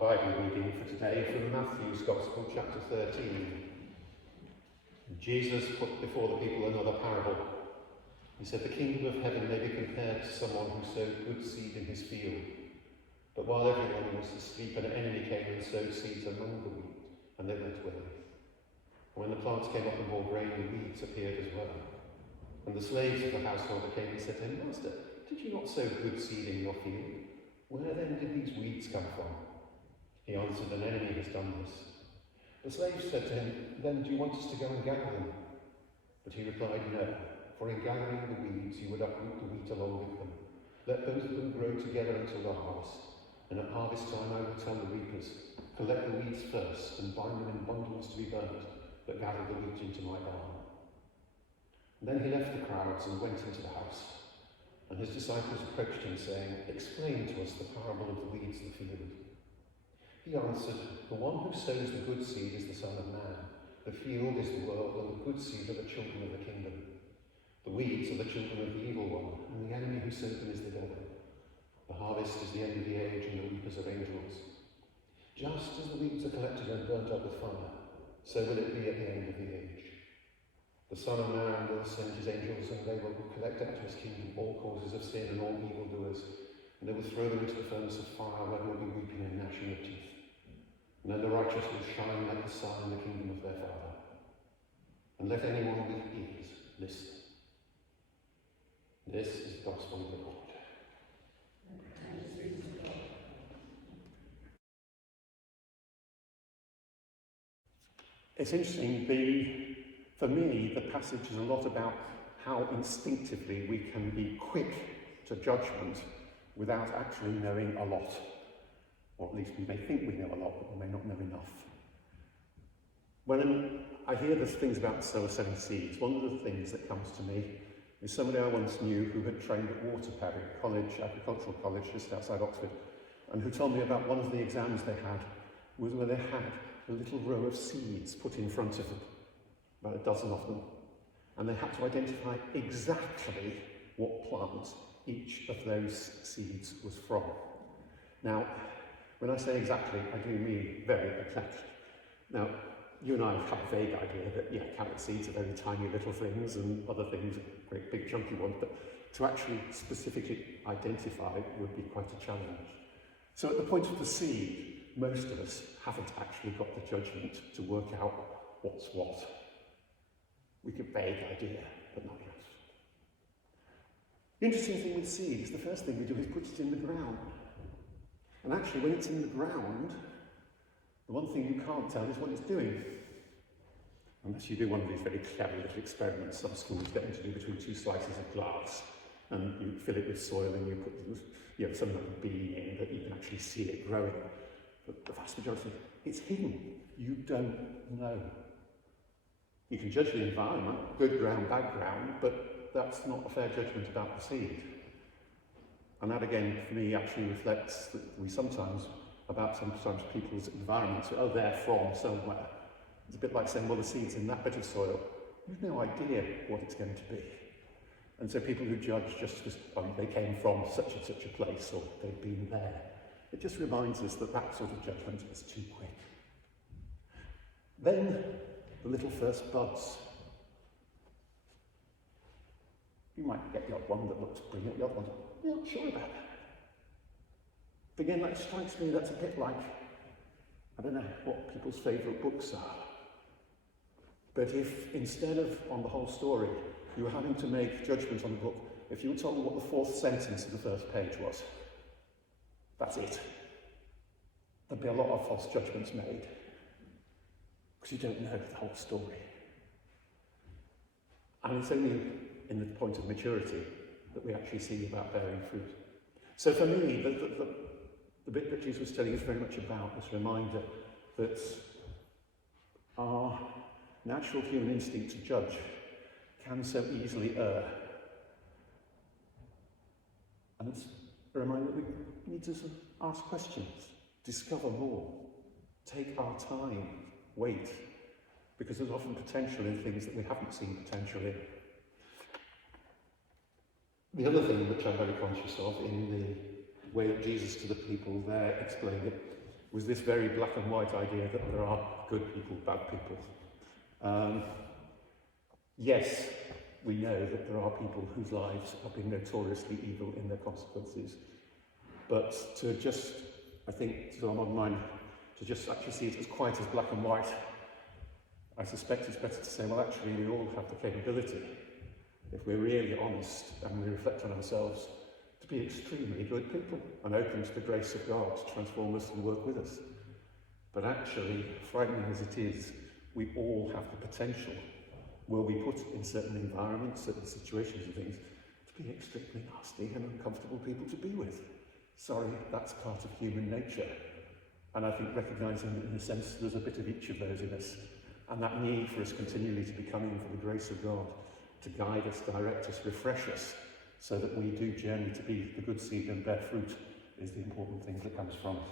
Bible reading for today from Matthew's Gospel, chapter 13. Jesus put before the people another parable. He said, "The kingdom of heaven may be compared to someone who sowed good seed in his field. But while everyone was asleep, an enemy came and sowed seeds among the wheat, and they went away. And when the plants came up and bore grain, the weeds appeared as well. And the slaves of the householder came and said to him, 'Master, did you not sow good seed in your field? Where then did these weeds come from?' He answered, 'An enemy has done this.' The slaves said to him, 'Then do you want us to go and gather them?' But he replied, 'No, for in gathering the weeds you would uproot the wheat along with them. Let both of them grow together until the harvest. And at harvest time I will tell the reapers, collect the weeds first and bind them in bundles to be burnt, but gather the wheat into my barn.' And then he left the crowds and went into the house. And his disciples approached him, saying, 'Explain to us the parable of the weeds of the field.' He answered, 'The one who sows the good seed is the Son of Man. The field is the world, and the good seed are the children of the kingdom. The weeds are the children of the evil one, and the enemy who sowed them is the devil. The harvest is the end of the age, and the reapers are angels. Just as the weeds are collected and burnt up with fire, so will it be at the end of the age. The Son of Man will send his angels, and they will collect out of his kingdom all causes of sin and all evildoers, and they will throw them into the furnace of fire, where there will be weeping and gnashing of teeth. And then the righteous will shine like the sun in the kingdom of their Father. And let anyone with ears listen." This is the gospel of the Lord. It's interesting, for me, the passage is a lot about how instinctively we can be quick to judgment without actually knowing a lot. Or at least we may think we know a lot, but we may not know enough. When I hear these things about sower sowing seeds, one of the things that comes to me is somebody I once knew who had trained at Waterperry College, agricultural college just outside Oxford, and who told me about one of the exams they had was where they had a little row of seeds put in front of them, about a dozen of them, and they had to identify exactly what plant each of those seeds was from. Now, when I say exactly, I do mean very exact. Now, you and I have a vague idea that, carrot seeds are very tiny little things and other things are great big chunky ones, but to actually specifically identify would be quite a challenge. So at the point of the seed, most of us haven't actually got the judgment to work out what's what. We get a vague idea, but not enough. The interesting thing with seeds, the first thing we do is put it in the ground. And actually, when it's in the ground, the one thing you can't tell is what it's doing. Unless you do one of these very clever little experiments some schools get them to do between two slices of glass, and you fill it with soil and you put something like a bean in that you can actually see it growing. But the vast majority, it's hidden. You don't know. You can judge the environment, good ground, bad ground, but that's not a fair judgment about the seed. And that again, for me, actually reflects that we sometimes people's environments, they're from somewhere. It's a bit like saying, well, the seed's in that bit of soil. You've no idea what it's going to be. And so people who judge just as they came from such and such a place, or they've been there, it just reminds us that that sort of judgment is too quick. Then the little first buds. You might get the odd one that looks brilliant, the other one, you're not sure about that. But again, that strikes me, that's a bit like, I don't know what people's favourite books are. But if instead of, on the whole story, you were having to make judgments on the book, if you were told what the fourth sentence of the first page was, that's it. There'd be a lot of false judgments made, because you don't know the whole story. And it's only in the point of maturity that we actually see about bearing fruit. So for me, the bit that Jesus was telling is very much about this reminder that our natural human instinct to judge can so easily err. And it's a reminder that we need to ask questions, discover more, take our time, wait, because there's often potential in things that we haven't seen potential in. The other thing which I'm very conscious of in the way that Jesus to the people there explained it was this very black and white idea that there are good people, bad people. Yes, we know that there are people whose lives have been notoriously evil in their consequences, but to just, I think, to our modern mind, to just actually see it as quite as black and white, I suspect it's better to say, well, actually, we all have the capability, if we're really honest and we reflect on ourselves, to be extremely good people and open to the grace of God to transform us and work with us. But actually, frightening as it is, we all have the potential, will be put in certain environments, certain situations and things, to be extremely nasty and uncomfortable people to be with. Sorry, that's part of human nature. And I think recognising that in a sense there's a bit of each of those in us, and that need for us continually to be coming for the grace of God to guide us, direct us, refresh us, so that we do journey to be the good seed and bear fruit, is the important thing that comes from it.